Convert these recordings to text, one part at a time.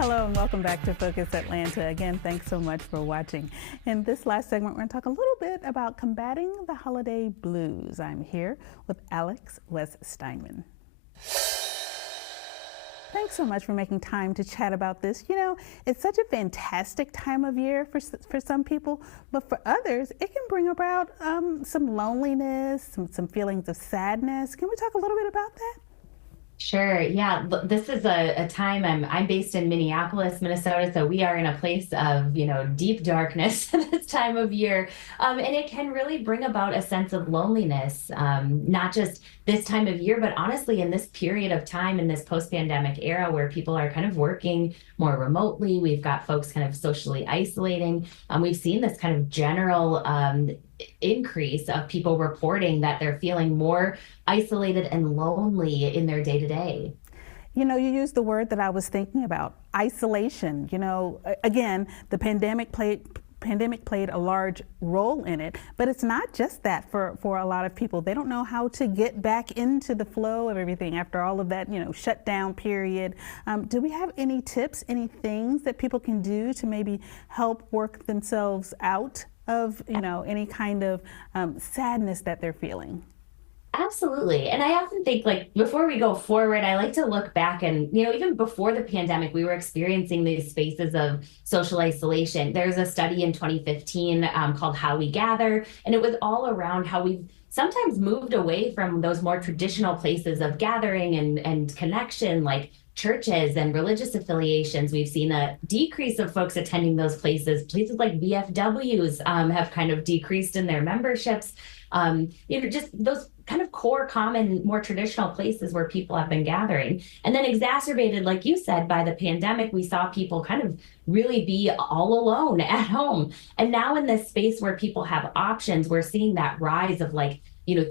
Hello and welcome back to Focus Atlanta. Again, thanks so much for watching. In this last segment, we're going to talk a little bit about combating the holiday blues. I'm here with Alex West Steinman. Thanks so much for making time to chat about this. You know, it's such a fantastic time of year for some people, but for others, it can bring about some loneliness, some feelings of sadness. Can we talk a little bit about that? Sure. Yeah. This is a time I'm based in Minneapolis, Minnesota. So we are in a place of, deep darkness this time of year. And it can really bring about a sense of loneliness, not just this time of year, but honestly, in this period of time, in this post-pandemic era where people are kind of working more remotely, we've got folks kind of socially isolating. We've seen this kind of general increase of people reporting that they're feeling more isolated and lonely in their day-to-day. You know, you used the word that I was thinking about, isolation. You know, again, the pandemic played a large role in it, but it's not just that for a lot of people. They don't know how to get back into the flow of everything after all of that, shutdown period. Do we have any tips, any things that people can do to maybe help work themselves out of, any kind of sadness that they're feeling? Absolutely. And I often think, like, before we go forward, I like to look back and, even before the pandemic, we were experiencing these spaces of social isolation. There's a study in 2015 called How We Gather, and it was all around how we've sometimes moved away from those more traditional places of gathering and connection, like churches and religious affiliations. We've seen a decrease of folks attending those places. Places like VFWs have kind of decreased in their memberships. Just those kind of core, common, more traditional places where people have been gathering. And then exacerbated, like you said, by the pandemic, we saw people kind of really be all alone at home. And now in this space where people have options, we're seeing that rise of, like,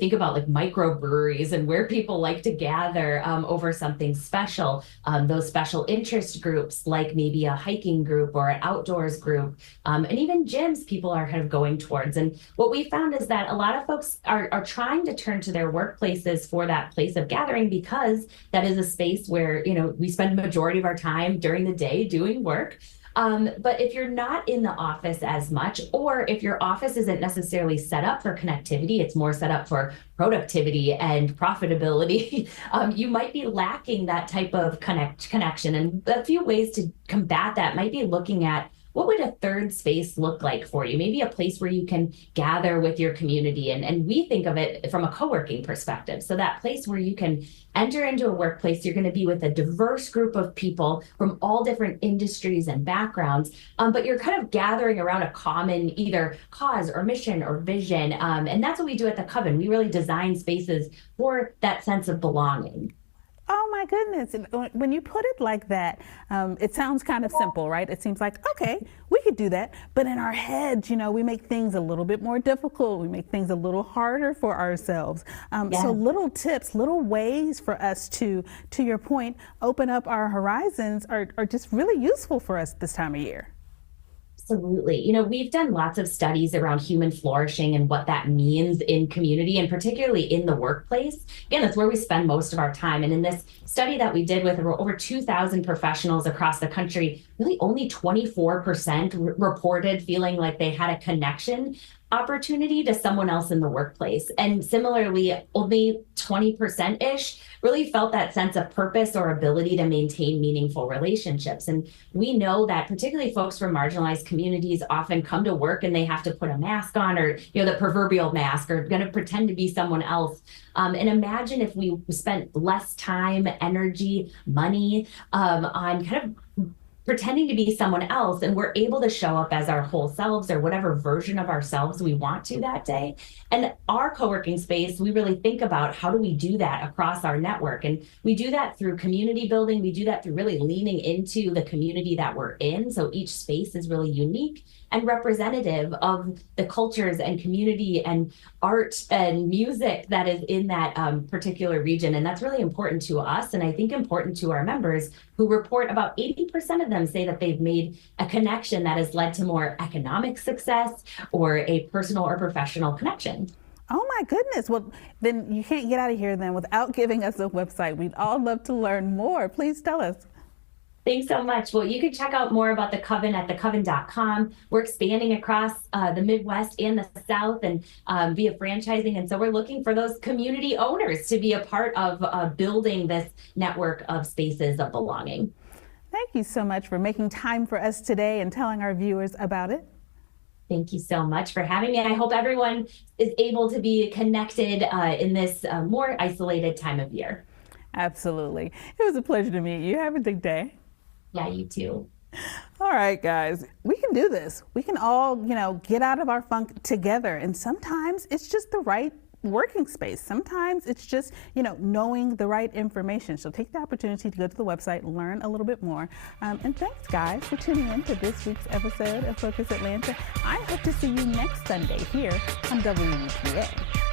think about like microbreweries and where people like to gather over something special. Those special interest groups, like maybe a hiking group or an outdoors group, and even gyms people are kind of going towards. And what we found is that a lot of folks are trying to turn to their workplaces for that place of gathering, because that is a space where, we spend the majority of our time during the day doing work. But if you're not in the office as much, or if your office isn't necessarily set up for connectivity, it's more set up for productivity and profitability, you might be lacking that type of connection. And a few ways to combat that might be looking at, what would a third space look like for you? Maybe a place where you can gather with your community. And we think of it from a co-working perspective. So that place where you can enter into a workplace, you're going to be with a diverse group of people from all different industries and backgrounds, but you're kind of gathering around a common either cause or mission or vision. And that's what we do at the Coven. We really design spaces for that sense of belonging. Oh my goodness. When you put it like that, it sounds kind of simple, right? It seems like, okay, we could do that. But in our heads, we make things a little bit more difficult. We make things a little harder for ourselves. So little tips, little ways for us to your point, open up our horizons are just really useful for us this time of year. Absolutely. We've done lots of studies around human flourishing and what that means in community, and particularly in the workplace. Again, that's where we spend most of our time. And in this study that we did with over 2,000 professionals across the country, really only 24% reported feeling like they had a connection opportunity to someone else in the workplace. And similarly, only 20%-ish really felt that sense of purpose or ability to maintain meaningful relationships. And we know that particularly folks from marginalized communities often come to work and they have to put a mask on, or, the proverbial mask, or going to pretend to be someone else. And imagine if we spent less time, energy, money on kind of pretending to be someone else, and we're able to show up as our whole selves, or whatever version of ourselves we want to that day. And our co-working space, we really think about, how do we do that across our network? And we do that through community building. We do that through really leaning into the community that we're in. So each space is really unique and representative of the cultures and community and art and music that is in that particular region. And that's really important to us, and I think important to our members, who report about 80% of them say that they've made a connection that has led to more economic success or a personal or professional connection. Oh my goodness. Well, then you can't get out of here then without giving us a website. We'd all love to learn more. Please tell us. Thanks so much. Well, you can check out more about the Coven at thecoven.com. We're expanding across the Midwest and the South and via franchising. And so we're looking for those community owners to be a part of building this network of spaces of belonging. Thank you so much for making time for us today and telling our viewers about it. Thank you so much for having me. I hope everyone is able to be connected in this more isolated time of year. Absolutely. It was a pleasure to meet you. Have a good day. Yeah, you too. All right, guys, we can do this. We can all, get out of our funk together. And sometimes it's just the right working space. Sometimes it's just, knowing the right information. So take the opportunity to go to the website, learn a little bit more. And thanks, guys, for tuning in to this week's episode of Focus Atlanta. I hope to see you next Sunday here on WUPA.